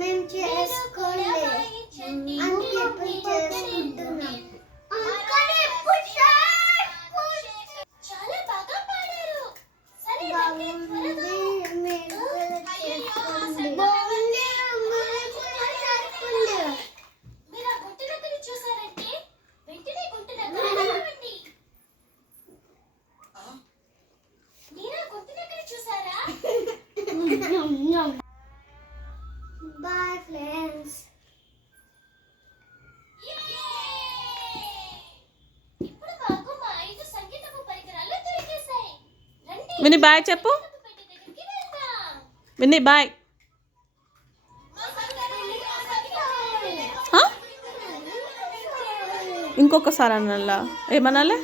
మేము చేసుకోలేదు, అందుకే ఇప్పుడు చేసుకుంటున్నాం. చాలా బాగా పాడారు. సరే మీరు ఆ గుంట నక్కని చూసారంటే వెంటనే గుంట నక్కని మీరు ఆ గుంట నక్కని చూసారా? Bye friends. ఇప్పుడు మాకు మా 5 సంగీతపు పరికరాలు దొరికేశాయి. రండి విని బాయ్ చెప్పు. విని బాయ్. ఇంకొకసారి అనాలా? ఏమనాలి?